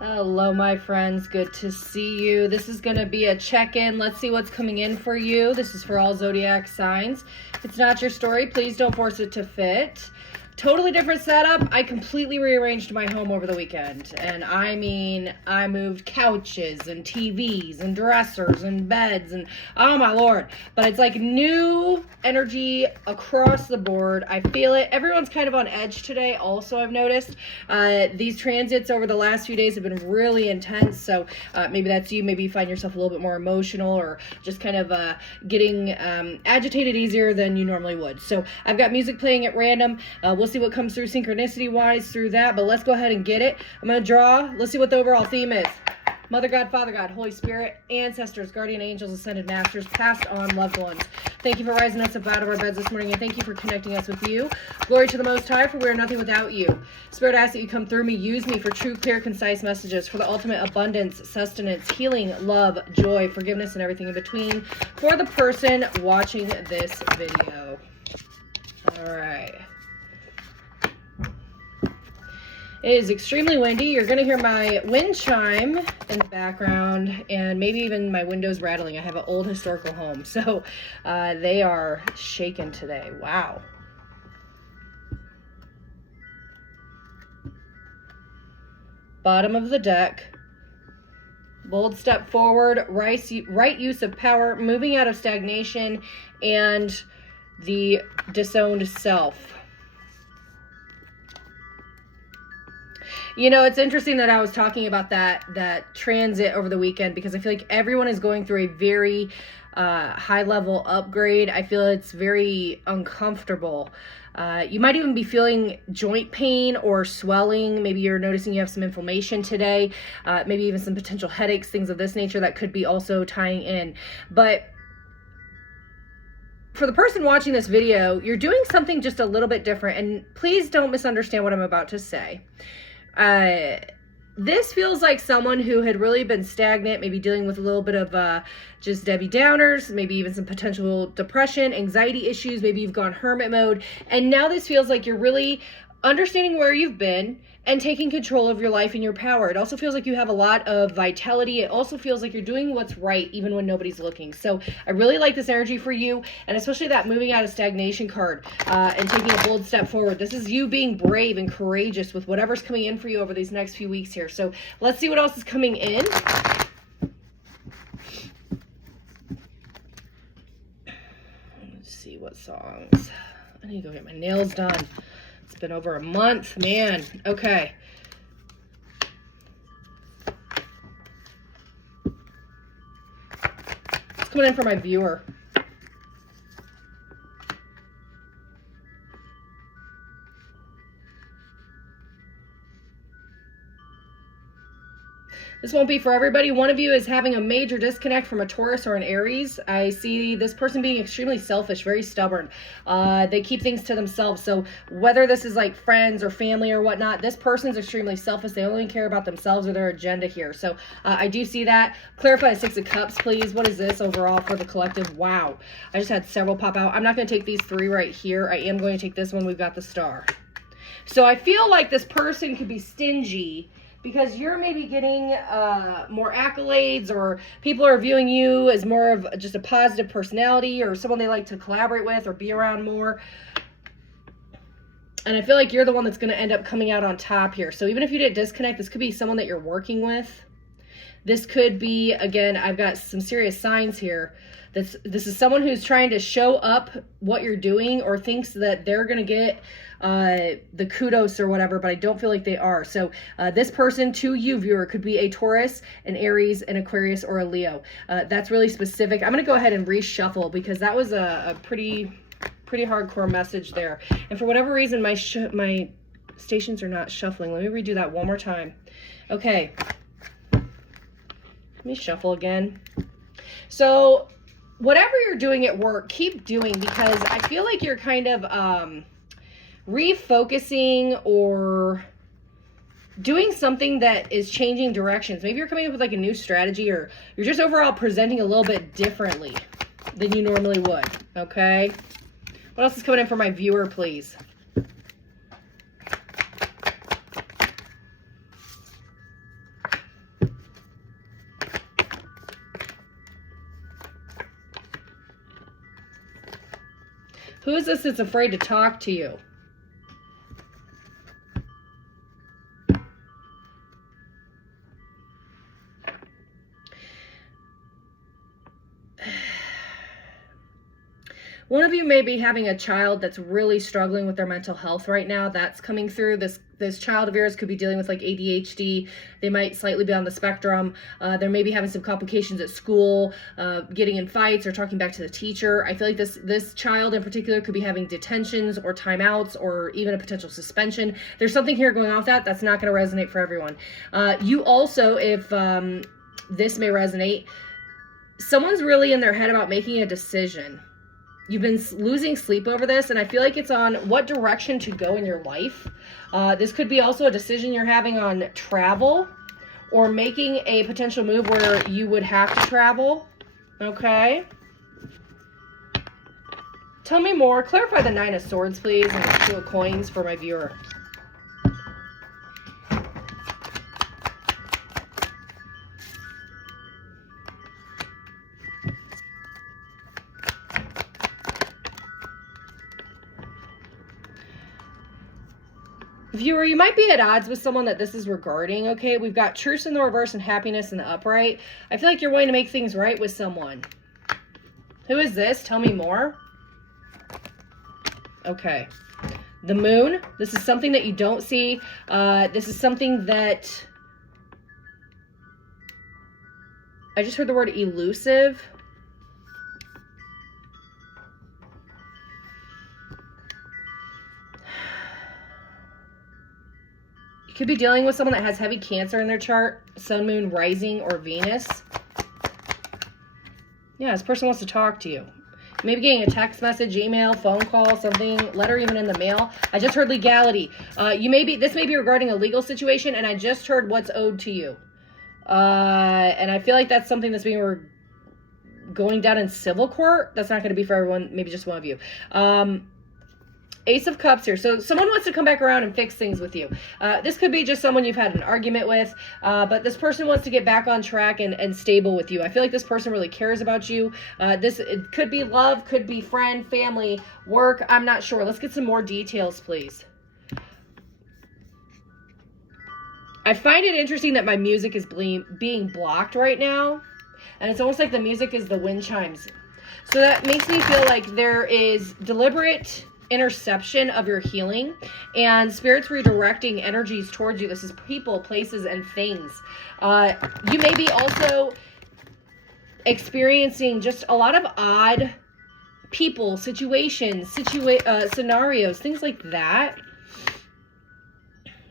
Hello, my friends. Good to see you. This is going to be a check-in. Let's see what's coming in for you. This is for all zodiac signs. If it's not your story, please don't force it to fit. Totally different setup. I completely rearranged my home over the weekend. And I mean, I moved couches and TVs and dressers and beds and oh my Lord. But it's like new energy across the board. I feel it. Everyone's kind of on edge today also, I've noticed. These transits over the last few days have been really intense. So maybe that's you. Maybe you find yourself a little bit more emotional or just kind of getting agitated easier than you normally would. So I've got music playing at random. We'll see what comes through synchronicity-wise through that, but let's go ahead and get it. I'm going to draw. Let's see what the overall theme is. Mother God, Father God, Holy Spirit, ancestors, guardian angels, ascended masters, passed on loved ones. Thank you for rising us up out of our beds this morning, and thank you for connecting us with you. Glory to the Most High, for we are nothing without you. Spirit, I ask that you come through me, use me for true, clear, concise messages, for the ultimate abundance, sustenance, healing, love, joy, forgiveness, and everything in between, for the person watching this video. All right. It is extremely windy. You're going to hear my wind chime in the background and maybe even my windows rattling. I have an old historical home, so they are shaken today. Wow. Bottom of the deck. Bold step forward, right use of power, moving out of stagnation, and the disowned self. You know, it's interesting that I was talking about that transit over the weekend because I feel like everyone is going through a very high level upgrade. I feel it's very uncomfortable. You might even be feeling joint pain or swelling. Maybe you're noticing you have some inflammation today. Maybe even some potential headaches, things of this nature that could be also tying in. But for the person watching this video, you're doing something just a little bit different. And please don't misunderstand what I'm about to say. This feels like someone who had really been stagnant, maybe dealing with a little bit of just Debbie Downers, maybe even some potential depression, anxiety issues. Maybe you've gone hermit mode. And now this feels like you're really understanding where you've been and taking control of your life and your power. It also feels like you have a lot of vitality. It also feels like you're doing what's right even when nobody's looking. So I really like this energy for you, and especially that moving out of stagnation card and taking a bold step forward. This is you being brave and courageous with whatever's coming in for you over these next few weeks here. So let's see what else is coming in. Let's see what songs. I need to go get my nails done. It's been over a month, man. Okay. It's coming in for my viewer. This won't be for everybody. One of you is having a major disconnect from a Taurus or an Aries. I see this person being extremely selfish, very stubborn. They keep things to themselves. So whether this is like friends or family or whatnot, this person's extremely selfish. They only care about themselves or their agenda here. So I do see that. Clarify the Six of Cups, please. What is this overall for the collective? Wow. I just had several pop out. I'm not going to take these three right here. I am going to take this one. We've got the Star. So I feel like this person could be stingy because you're maybe getting more accolades, or people are viewing you as more of just a positive personality or someone they like to collaborate with or be around more. And I feel like you're the one that's going to end up coming out on top here. So even if you didn't disconnect, this could be someone that you're working with. This could be, again, I've got some serious signs here. This is someone who's trying to show up what you're doing or thinks that they're going to get the kudos or whatever, but I don't feel like they are. So this person to you, viewer, could be a Taurus, an Aries, an Aquarius, or a Leo. That's really specific. I'm going to go ahead and reshuffle because that was a pretty hardcore message there. And for whatever reason, my stations are not shuffling. Let me redo that one more time. Okay. Let me shuffle again. So whatever you're doing at work, keep doing, because I feel like you're kind of refocusing or doing something that is changing directions. Maybe you're coming up with like a new strategy, or you're just overall presenting a little bit differently than you normally would. Okay. What else is coming in for my viewer, please? Who is this that's afraid to talk to you? One of you may be having a child that's really struggling with their mental health right now. That's coming through. This child of yours could be dealing with like ADHD. They might slightly be on the spectrum. They may be having some complications at school, getting in fights or talking back to the teacher. I feel like this child in particular could be having detentions or timeouts or even a potential suspension. There's something here going on with that. That's not going to resonate for everyone. You also, if this may resonate, someone's really in their head about making a decision. You've been losing sleep over this, and I feel like it's on what direction to go in your life. This could be also a decision you're having on travel or making a potential move where you would have to travel. Okay. Tell me more. Clarify the 9 of Swords, please, and the 2 of Coins for my viewer. Viewer, you might be at odds with someone that this is regarding, okay? We've got Truce in the reverse and Happiness in the upright. I feel like you're wanting to make things right with someone. Who is this? Tell me more. Okay. The Moon. This is something that you don't see. This is something that... I just heard the word elusive. You could be dealing with someone that has heavy Cancer in their chart, Sun, Moon, Rising, or Venus. Yeah, this person wants to talk to you. Maybe getting a text message, email, phone call, something, letter even in the mail. I just heard legality. This may be regarding a legal situation, and I just heard what's owed to you. And I feel like that's something that's being going down in civil court. That's not going to be for everyone, maybe just one of you. Ace of Cups here. So someone wants to come back around and fix things with you. This could be just someone you've had an argument with, but this person wants to get back on track and stable with you. I feel like this person really cares about you. It could be love, could be friend, family, work. I'm not sure. Let's get some more details, please. I find it interesting that my music is being blocked right now, and it's almost like the music is the wind chimes. So that makes me feel like there is deliberate interception of your healing and spirits redirecting energies towards you. This is people, places, and things. You may be also experiencing just a lot of odd people, situations, scenarios, things like that.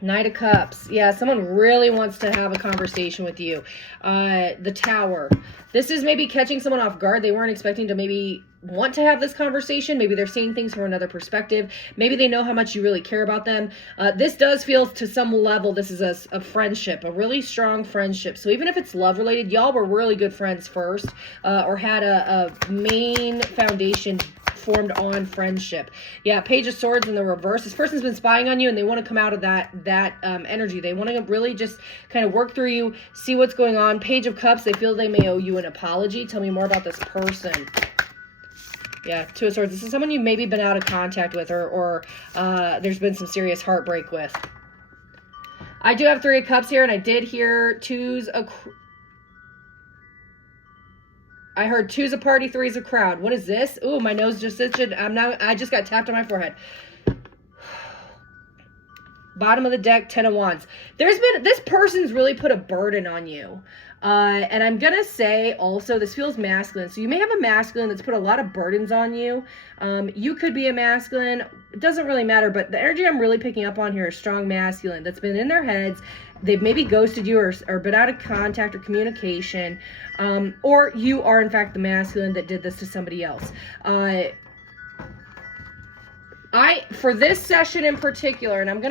Knight of Cups. Yeah, someone really wants to have a conversation with you. The Tower. This is maybe catching someone off guard. They weren't expecting to maybe want to have this conversation. Maybe they're seeing things from another perspective. Maybe they know how much you really care about them. This does feel to some level, this is a friendship, a really strong friendship. So even if it's love related, y'all were really good friends first, or had a main foundation formed on friendship. Yeah, Page of Swords in the reverse. This person's been spying on you, and they want to come out of that energy. They want to really just kind of work through you, see what's going on. Page of Cups, they feel they may owe you an apology. Tell me more about this person. Yeah, Two of Swords. This is someone you've maybe been out of contact with, or there's been some serious heartbreak with. I do have Three of Cups here, and I did hear I heard two's a party, three's a crowd. What is this? Ooh, my nose just itched. I just got tapped on my forehead. Bottom of the deck, 10 of Wands. This person's really put a burden on you. And I'm going to say also, this feels masculine. So you may have a masculine that's put a lot of burdens on you. You could be a masculine. It doesn't really matter, but the energy I'm really picking up on here is strong masculine that's been in their heads. They've maybe ghosted you or been out of contact or communication. Or you are, in fact, the masculine that did this to somebody else. For this session in particular, and I'm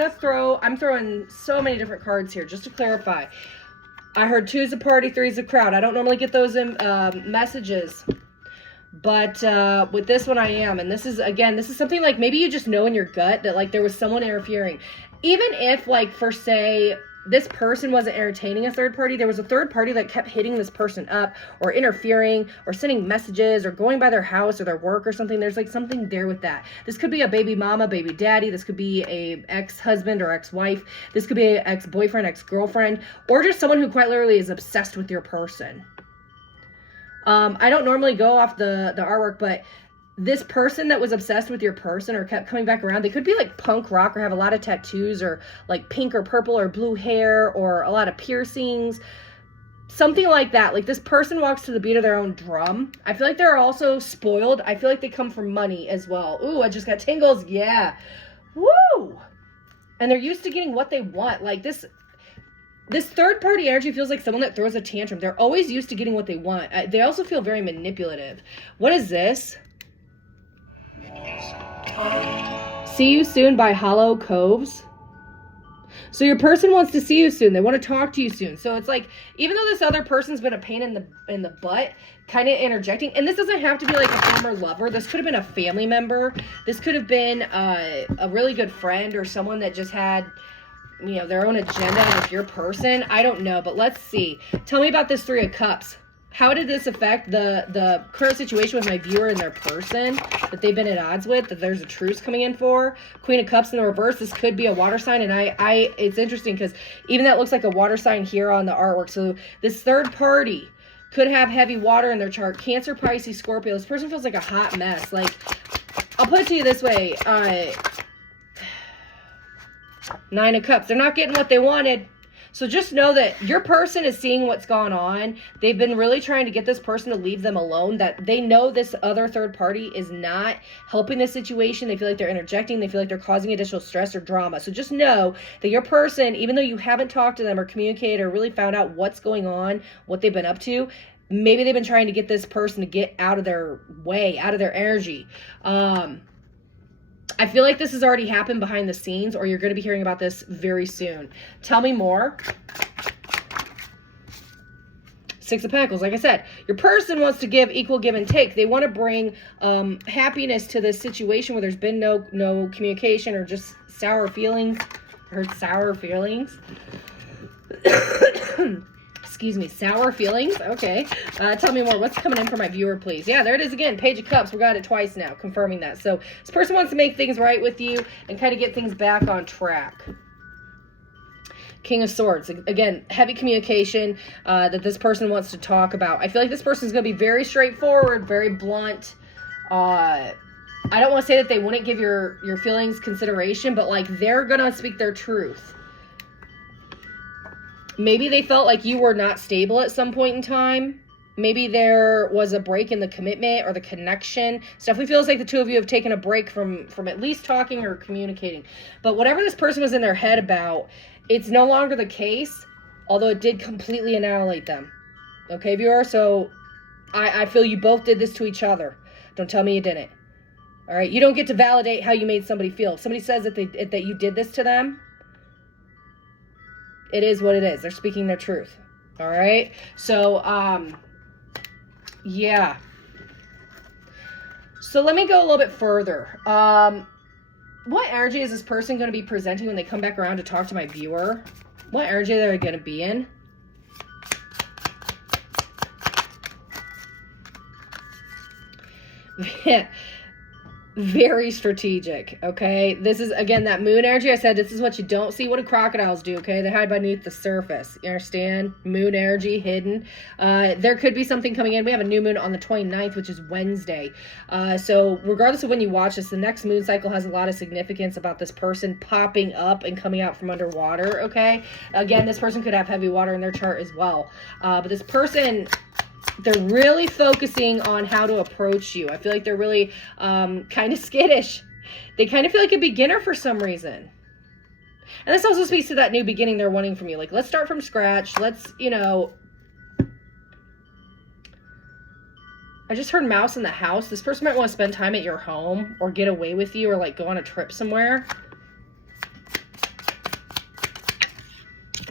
throwing so many different cards here just to clarify. I heard two's a party, three's a crowd. I don't normally get those messages, but with this one I am. And this is something like maybe you just know in your gut that like there was someone interfering. Even if like for say this person wasn't entertaining a third party. There was a third party that kept hitting this person up or interfering or sending messages or going by their house or their work or something. There's like something there with that. This could be a baby mama, baby daddy. This could be a ex-husband or ex-wife. This could be an ex-boyfriend, ex-girlfriend, or just someone who quite literally is obsessed with your person. I don't normally go off the artwork, but this person that was obsessed with your person or kept coming back around, they could be like punk rock or have a lot of tattoos or like pink or purple or blue hair or a lot of piercings, something like that. Like this person walks to the beat of their own drum. I feel like they're also spoiled. I feel like they come from money as well. Ooh, I just got tingles. Yeah. Woo. And they're used to getting what they want. Like this third party energy feels like someone that throws a tantrum. They're always used to getting what they want. They also feel very manipulative. What is this? See you soon by Hollow Coves. So your person wants to see you soon. They want to talk to you soon. So it's like, even though this other person's been a pain in the butt, kind of interjecting, and this doesn't have to be like a former lover. This could have been a family member. This could have been a really good friend or someone that just had, you know, their own agenda with your person. I don't know, but let's see. Tell me about this Three of Cups. How did this affect the current situation with my viewer and their person that they've been at odds with, that there's a truce coming in for? Queen of Cups in the reverse. This could be a water sign. And it's interesting because even that looks like a water sign here on the artwork. So this third party could have heavy water in their chart. Cancer, Pisces, Scorpio. This person feels like a hot mess. Like, I'll put it to you this way. Nine of Cups. They're not getting what they wanted. So just know that your person is seeing what's gone on. They've been really trying to get this person to leave them alone, that they know this other third party is not helping the situation. They feel like they're interjecting. They feel like they're causing additional stress or drama. So just know that your person, even though you haven't talked to them or communicated or really found out what's going on, what they've been up to, maybe they've been trying to get this person to get out of their way, out of their energy. I feel like this has already happened behind the scenes, or you're going to be hearing about this very soon. Tell me more. Six of Pentacles. Like I said, your person wants to give equal give and take. They want to bring happiness to this situation where there's been no communication or just sour feelings. I heard sour feelings. Excuse me, sour feelings. Okay. Tell me more. What's coming in for my viewer, please? Yeah, there it is again. Page of Cups. We got it twice now, confirming that. So this person wants to make things right with you and kind of get things back on track. King of Swords. Again, heavy communication that this person wants to talk about. I feel like this person is going to be very straightforward, very blunt. I don't want to say that they wouldn't give your feelings consideration, but like they're going to speak their truth. Maybe they felt like you were not stable at some point in time. Maybe there was a break in the commitment or the connection. It definitely feels like the two of you have taken a break from at least talking or communicating. But whatever this person was in their head about, it's no longer the case, although it did completely annihilate them. Okay, viewer? So I feel you both did this to each other. Don't tell me you didn't. All right? You don't get to validate how you made somebody feel. If somebody says that that you did this to them, it is what it is. They're speaking their truth. All right? So, yeah. So let me go a little bit further. What energy is this person going to be presenting when they come back around to talk to my viewer? What energy are they going to be in? Very strategic, okay? This is, again, that moon energy. I said this is what you don't see. What do crocodiles do, okay? They hide beneath the surface. You understand? Moon energy, hidden. There could be something coming in. We have a new moon on the 29th, which is Wednesday. So regardless of when you watch this, the next moon cycle has a lot of significance about this person popping up and coming out from underwater, okay? Again, this person could have heavy water in their chart as well. But this person, they're really focusing on how to approach you. I feel like they're really kind of skittish. They kind of feel like a beginner for some reason. And this also speaks to that new beginning they're wanting from you. Like, let's start from scratch. Let's, you know... I just heard mouse in the house. This person might want to spend time at your home or get away with you or, like, go on a trip somewhere.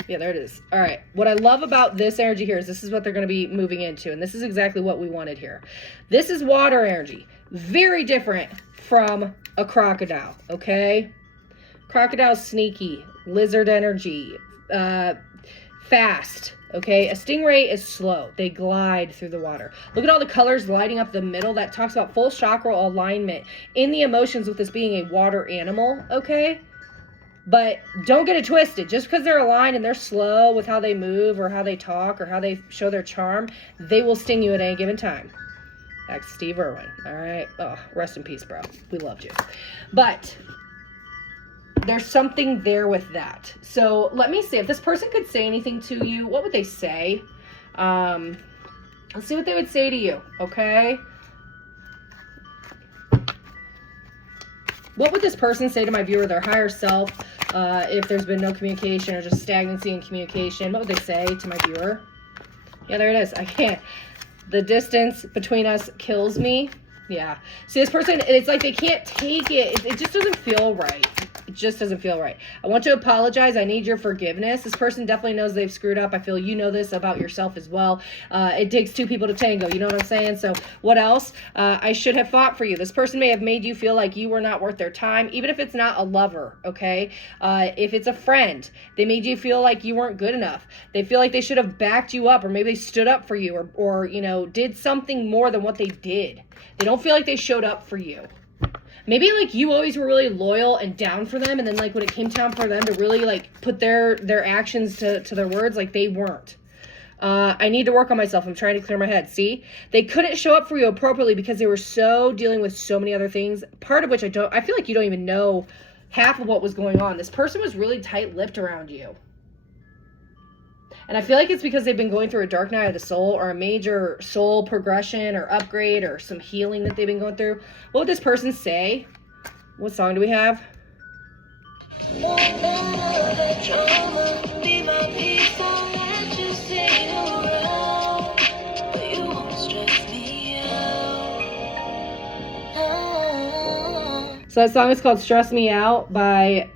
Yeah, there it is. All right. What I love about this energy here is this is what they're going to be moving into. And this is exactly what we wanted here. This is water energy. Very different from a crocodile, okay? Crocodile's sneaky. Lizard energy. fast. Okay, a stingray is slow. They glide through the water. Look at all the colors lighting up the middle. That talks about full chakra alignment in the emotions with this being a water animal, okay? But don't get it twisted. Just because they're aligned and they're slow with how they move or how they talk or how they show their charm, they will sting you at any given time. Back to Steve Irwin. All right. Oh, rest in peace, bro. We loved you. But there's something there with that. So let me see if this person could say anything to you. What would they say? Let's see what they would say to you. Okay. What would this person say to my viewer, their higher self, if there's been no communication or just stagnancy in communication? What would they say to my viewer? Yeah, there it is. I can't. The distance between us kills me. Yeah. See, this person, it's like they can't take it. It just doesn't feel right. It just doesn't feel right. I want to apologize. I need your forgiveness. This person definitely knows they've screwed up. I feel you know this about yourself as well. It takes two people to tango. You know what I'm saying? So what else? I should have fought for you. This person may have made you feel like you were not worth their time, even if it's not a lover, okay? If it's a friend, they made you feel like you weren't good enough. They feel like they should have backed you up, or maybe they stood up for you, or you know, did something more than what they did. They don't feel like they showed up for you. Maybe like you always were really loyal and down for them, and then like when it came time for them to really like put their actions to their words, like they weren't. I need to work on myself. I'm trying to clear my head. See, they couldn't show up for you appropriately because they were so dealing with so many other things, part of which I feel like you don't even know half of what was going on. This person was really tight-lipped around you. And I feel like it's because they've been going through a dark night of the soul, or a major soul progression or upgrade, or some healing that they've been going through. What would this person say? What song do we have? So that song is called Stress Me Out by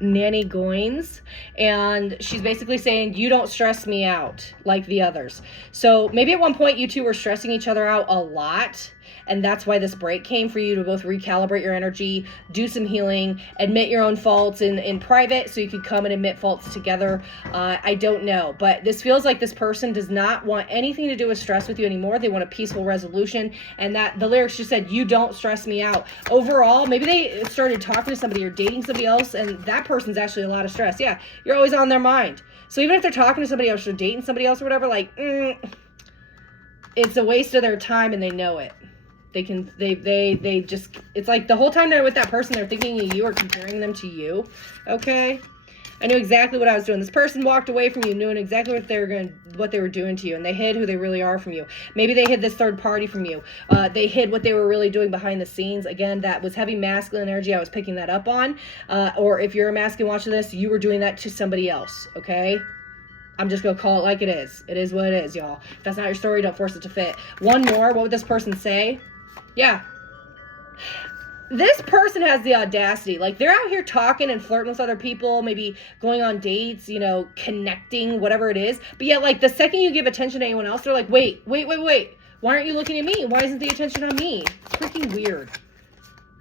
Nanny Goines. And she's basically saying, you don't stress me out like the others. So maybe at one point you two were stressing each other out a lot. And that's why this break came, for you to both recalibrate your energy, do some healing, admit your own faults in private so you could come and admit faults together. I don't know. But this feels like this person does not want anything to do with stress with you anymore. They want a peaceful resolution. And that the lyrics just said, you don't stress me out. Overall, maybe they started talking to somebody or dating somebody else, and that person's actually a lot of stress. Yeah, you're always on their mind. So even if they're talking to somebody else or dating somebody else or whatever, like, it's a waste of their time and they know it. They just, it's like the whole time they're with that person, they're thinking of you or comparing them to you. Okay. I knew exactly what I was doing. This person walked away from you knowing exactly what they were doing to you, and they hid who they really are from you. Maybe they hid this third party from you. They hid what they were really doing behind the scenes. Again, that was heavy masculine energy. I was picking that up on. Or if you're a masculine watching this, you were doing that to somebody else. Okay. I'm just going to call it like it is. It is what it is, y'all. If that's not your story, don't force it to fit. One more. What would this person say? Yeah. This person has the audacity. Like, they're out here talking and flirting with other people, maybe going on dates, you know, connecting, whatever it is. But yet, like, the second you give attention to anyone else, they're like, wait. Why aren't you looking at me? Why isn't the attention on me? It's freaking weird.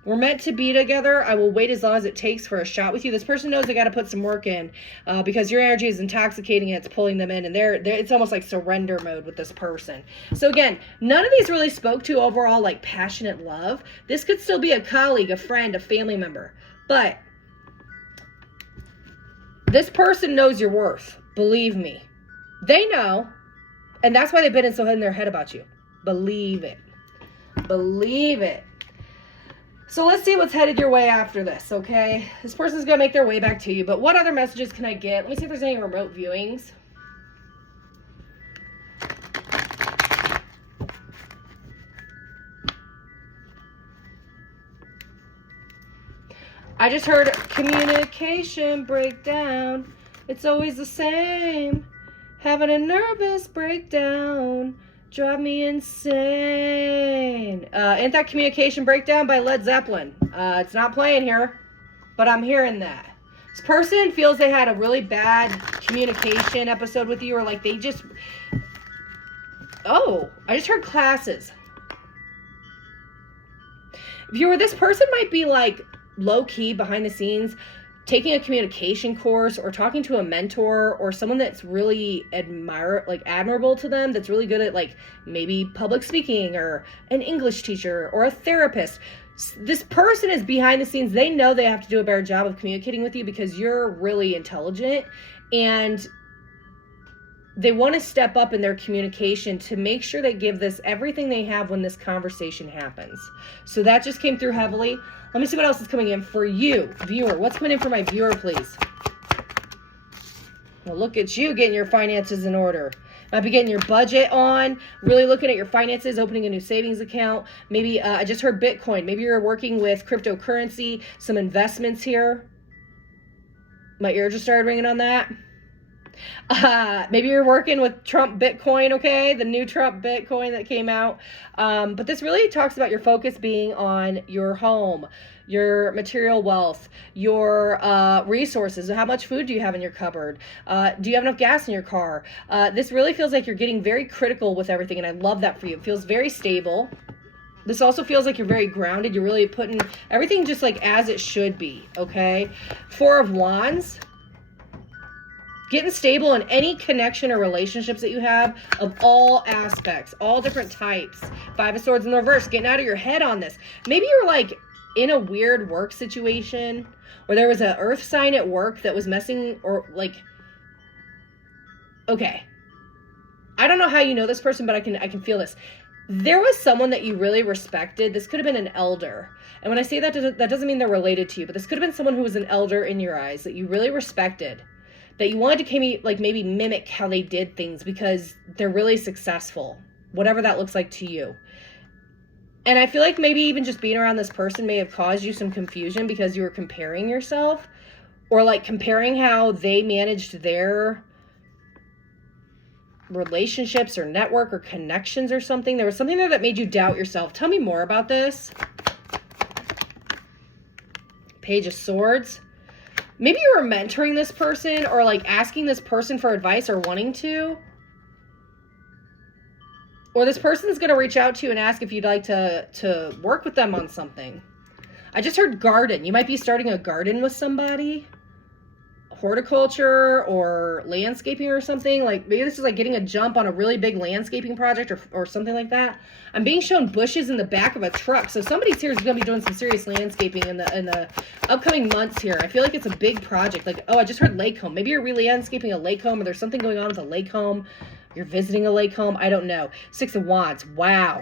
We're meant to be together. I will wait as long as it takes for a shot with you. This person knows they got to put some work in because your energy is intoxicating and it's pulling them in. And it's almost like surrender mode with this person. So again, none of these really spoke to overall like passionate love. This could still be a colleague, a friend, a family member. But this person knows your worth. Believe me. They know. And that's why they've been so in their head about you. Believe it. Believe it. So let's see what's headed your way after this, okay? This person's going to make their way back to you, but what other messages can I get? Let me see if there's any remote viewings. I just heard communication breakdown. It's always the same. Having a nervous breakdown. Drive me insane. Ain't that Communication Breakdown by Led Zeppelin? It's not playing here, but I'm hearing that. This person feels they had a really bad communication episode with you, or like they just... Oh, I just heard classes. Viewer, this person might be like low-key behind the scenes taking a communication course or talking to a mentor or someone that's really admirable to them, that's really good at like maybe public speaking, or an English teacher or a therapist. This person is behind the scenes. They know they have to do a better job of communicating with you because you're really intelligent, and they want to step up in their communication to make sure they give this everything they have when this conversation happens. So that just came through heavily. Let me see what else is coming in for you, viewer. What's coming in for my viewer, please? Well, look at you getting your finances in order. Might be getting your budget on, really looking at your finances, opening a new savings account. Maybe, I just heard Bitcoin. Maybe you're working with cryptocurrency, some investments here. My ear just started ringing on that. Maybe you're working with Trump Bitcoin, okay? The new Trump Bitcoin that came out. But this really talks about your focus being on your home, your material wealth, your resources. How much food do you have in your cupboard? Do you have enough gas in your car? This really feels like you're getting very critical with everything, and I love that for you. It feels very stable. This also feels like you're very grounded. You're really putting everything just like as it should be, okay? 4 of Wands. Getting stable in any connection or relationships that you have of all aspects, all different types. 5 of Swords in the reverse, getting out of your head on this. Maybe you're like in a weird work situation where there was an earth sign at work that was messing, or like, okay. I don't know how you know this person, but I can feel this. There was someone that you really respected. This could have been an elder. And when I say that, that doesn't mean they're related to you, but this could have been someone who was an elder in your eyes that you really respected, that you wanted to maybe mimic how they did things because they're really successful, whatever that looks like to you. And I feel like maybe even just being around this person may have caused you some confusion because you were comparing yourself, or like comparing how they managed their relationships or network or connections or something. There was something there that made you doubt yourself. Tell me more about this. Page of Swords. Maybe you were mentoring this person, or like asking this person for advice, or wanting to. Or this person's going to reach out to you and ask if you'd like to work with them on something. I just heard garden. You might be starting a garden with somebody. Horticulture or landscaping or something. Like maybe this is like getting a jump on a really big landscaping project or something like that. I'm being shown bushes in the back of a truck. So somebody's here is going to be doing some serious landscaping in the upcoming months here. I feel like it's a big project. Like, oh, I just heard lake home. Maybe you're really landscaping a lake home, or there's something going on with a lake home. You're visiting a lake home. I don't know. 6 of Wands. Wow.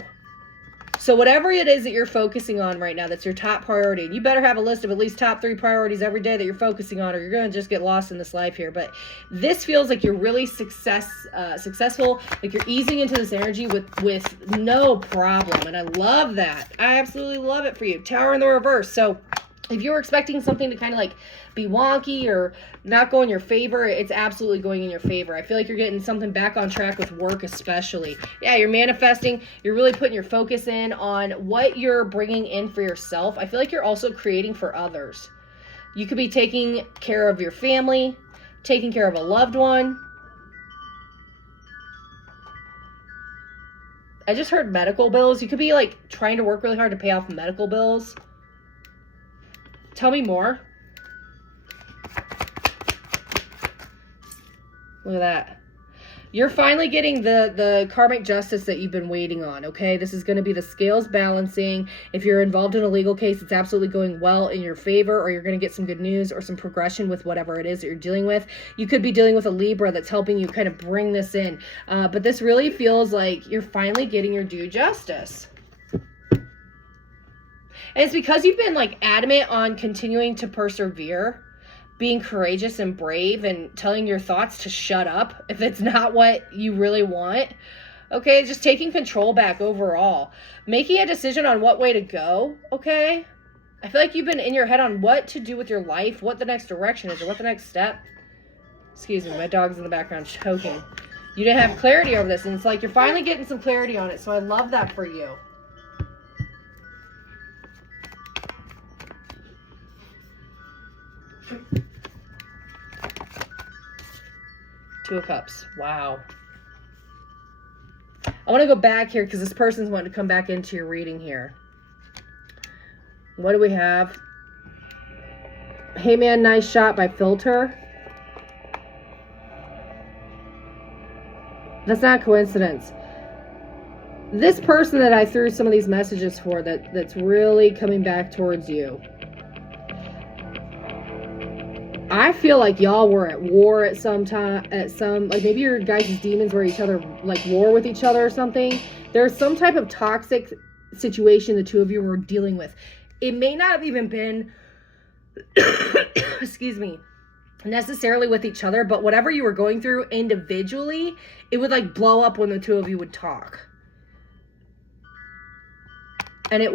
So whatever it is that you're focusing on right now, that's your top priority. And you better have a list of at least top 3 priorities every day that you're focusing on, or you're going to just get lost in this life here. But this feels like you're really successful, like you're easing into this energy with no problem. And I love that. I absolutely love it for you. Tower in the reverse. So if you were expecting something to kind of like be wonky or not go in your favor, it's absolutely going in your favor. I feel like you're getting something back on track with work especially. Yeah, you're manifesting. You're really putting your focus in on what you're bringing in for yourself. I feel like you're also creating for others. You could be taking care of your family, taking care of a loved one. I just heard medical bills. You could be like trying to work really hard to pay off medical bills. Tell me more. Look at that. You're finally getting the karmic justice that you've been waiting on, okay? This is going to be the scales balancing. If you're involved in a legal case, it's absolutely going well in your favor, or you're going to get some good news or some progression with whatever it is that you're dealing with. You could be dealing with a Libra that's helping you kind of bring this in. But this really feels like you're finally getting your due justice. And it's because you've been like adamant on continuing to persevere, being courageous and brave, and telling your thoughts to shut up if it's not what you really want. Okay, just taking control back overall. Making a decision on what way to go, okay? I feel like you've been in your head on what to do with your life, what the next direction is, or what the next step. Excuse me, my dog's in the background choking. You didn't have clarity over this, and it's like you're finally getting some clarity on it, so I love that for you. Two of Cups. Wow. I want to go back here because this person's wanting to come back into your reading here. What do we have? Hey Man, Nice Shot by Filter. That's not a coincidence. This person that I threw some of these messages for that's really coming back towards you. I feel like y'all were at war at some time, like maybe your guys' demons were each other, like war with each other or something. There's some type of toxic situation the two of you were dealing with. It may not have even been, excuse me, necessarily with each other, but whatever you were going through individually, it would like blow up when the two of you would talk. And there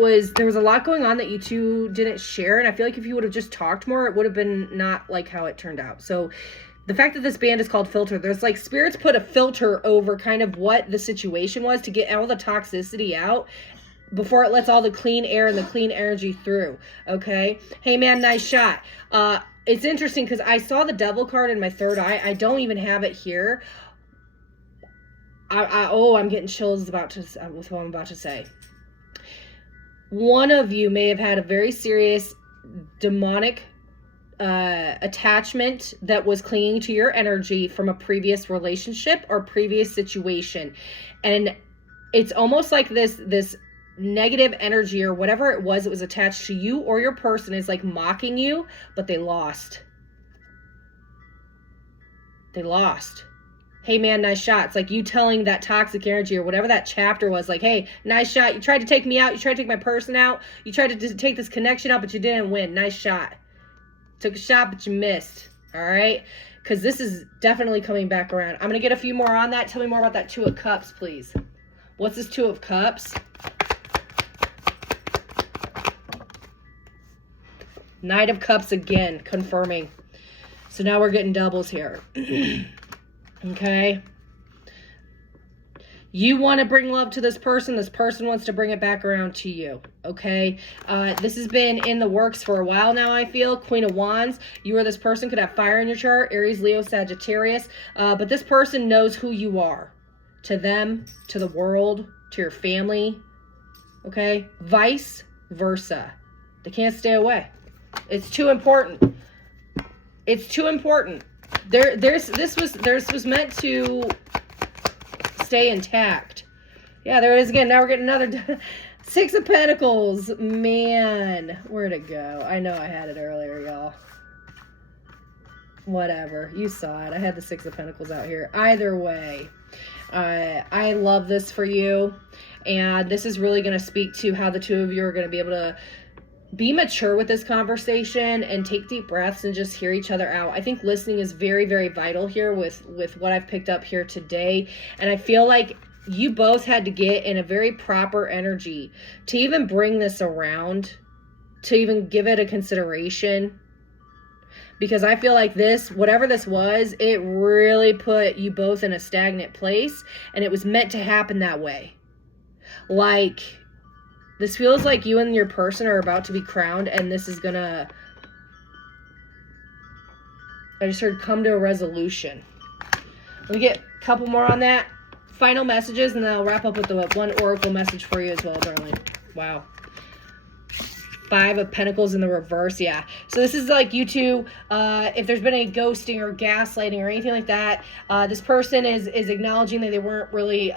was a lot going on that you two didn't share. And I feel like if you would have just talked more, it would have been not like how it turned out. So the fact that this band is called Filter, there's like spirits put a filter over kind of what the situation was to get all the toxicity out before it lets all the clean air and the clean energy through. Okay. Hey Man, Nice Shot. It's interesting because I saw the devil card in my third eye. I don't even have it here. I'm getting chills with what I'm about to say. One of you may have had a very serious demonic attachment that was clinging to your energy from a previous relationship or previous situation. And it's almost like this negative energy or whatever it was attached to you or your person is like mocking you, but they lost. They lost. Hey Man, Nice Shot. It's like you telling that toxic energy or whatever that chapter was, like, hey, nice shot. You tried to take me out. You tried to take my person out. You tried to take this connection out, but you didn't win. Nice shot. Took a shot, but you missed. All right? Because this is definitely coming back around. I'm going to get a few more on that. Tell me more about that Two of Cups, please. What's this Two of Cups? Knight of Cups again, confirming. So now we're getting doubles here. Okay. You want to bring love to this person. This person wants to bring it back around to you. Okay. This has been in the works for a while now, I feel. Queen of Wands. You or this person could have fire in your chart. Aries, Leo, Sagittarius. But this person knows who you are. To them, to the world, to your family. Okay. Vice versa. They can't stay away. It's too important. It's too important. This was meant to stay intact. Yeah, there it is again. Now we're getting another Six of Pentacles. Man, where'd it go? I know I had it earlier, y'all. Whatever. You saw it. I had the Six of Pentacles out here. Either way, I love this for you. And this is really going to speak to how the two of you are going to be able to be mature with this conversation and take deep breaths and just hear each other out. I think listening is very, very vital here with what I've picked up here today. And I feel like you both had to get in a very proper energy to even bring this around, to even give it a consideration. Because I feel like this, whatever this was, it really put you both in a stagnant place. And it was meant to happen that way. Like, this feels like you and your person are about to be crowned, and this is gonna, I just heard come to a resolution. Let me get a couple more on that. Final messages, and then I'll wrap up with the one oracle message for you as well, darling. Wow. Five of Pentacles in the reverse, yeah. So this is like you two, if there's been any ghosting or gaslighting or anything like that, this person is acknowledging that they weren't really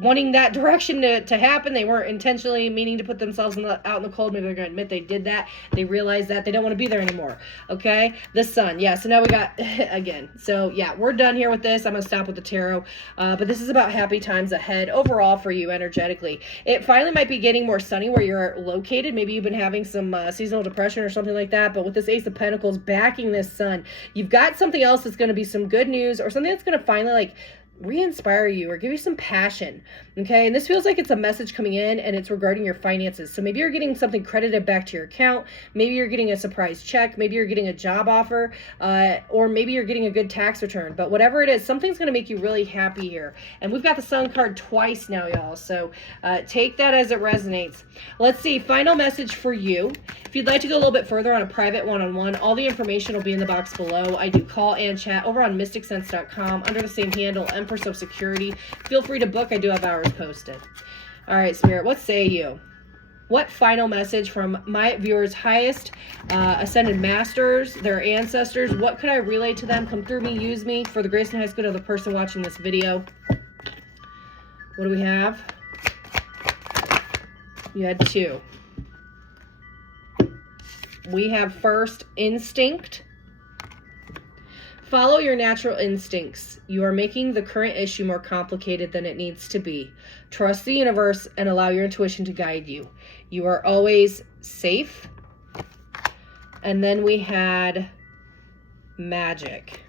wanting that direction to happen. They weren't intentionally meaning to put themselves out in the cold. Maybe they're going to admit they did that. They realize that they don't want to be there anymore. Okay? The Sun. Yeah, so now we got, again. So yeah, we're done here with this. I'm going to stop with the tarot. But this is about happy times ahead overall for you energetically. It finally might be getting more sunny where you're located. Maybe you've been having some seasonal depression or something like that, but with this Ace of Pentacles backing this Sun, you've got something else that's going to be some good news or something that's going to finally like re-inspire you or give you some passion. Okay, and this feels like it's a message coming in and it's regarding your finances. So maybe you're getting something credited back to your account, maybe you're getting a surprise check, maybe you're getting a job offer, or maybe you're getting a good tax return. But whatever it is, something's going to make you really happy here. And we've got the Sun card twice now, y'all, so take that as it resonates. Let's see, final message for you. If you'd like to go a little bit further on a private one-on-one, all the information will be in the box below. I do call and chat over on mysticsense.com under the same handle, Empress of Security. Feel free to book. I do have hours posted. All right, Spirit, what say you? what final message from my viewers' highest ascended masters, their ancestors, what could I relay to them? Come through me, use me for the grace and highest good of the person watching this video. What do we have? You had 2. We have first, instinct. Follow your natural instincts. You are making the current issue more complicated than it needs to be. Trust the universe and allow your intuition to guide you. You are always safe. And then we had magic.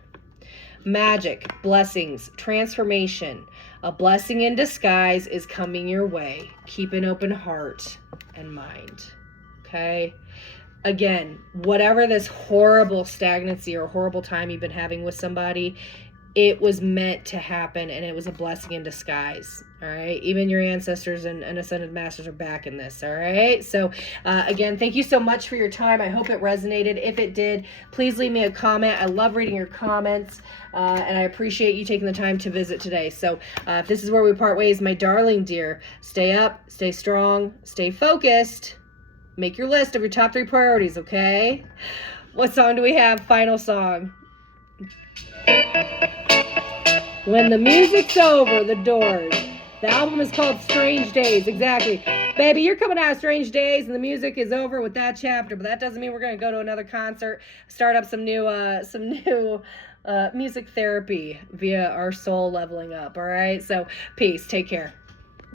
Magic, blessings, transformation. A blessing in disguise is coming your way. Keep an open heart and mind. Okay? Again, whatever this horrible stagnancy or horrible time you've been having with somebody, it was meant to happen, and it was a blessing in disguise. All right. Even your ancestors and ascended masters are back in this. All right. So again, thank you so much for your time. I hope it resonated. If it did, please leave me a comment. I love reading your comments, and I appreciate you taking the time to visit today. So if this is where we part ways, my darling dear, stay up, stay strong, stay focused. Make your list of your top 3 priorities, okay? What song do we have? Final song. When the music's over, the Doors. The album is called Strange Days. Exactly. Baby, you're coming out of Strange Days, and the music is over with that chapter, but that doesn't mean we're going to go to another concert, start up some new music therapy via our soul leveling up, all right? So, peace. Take care.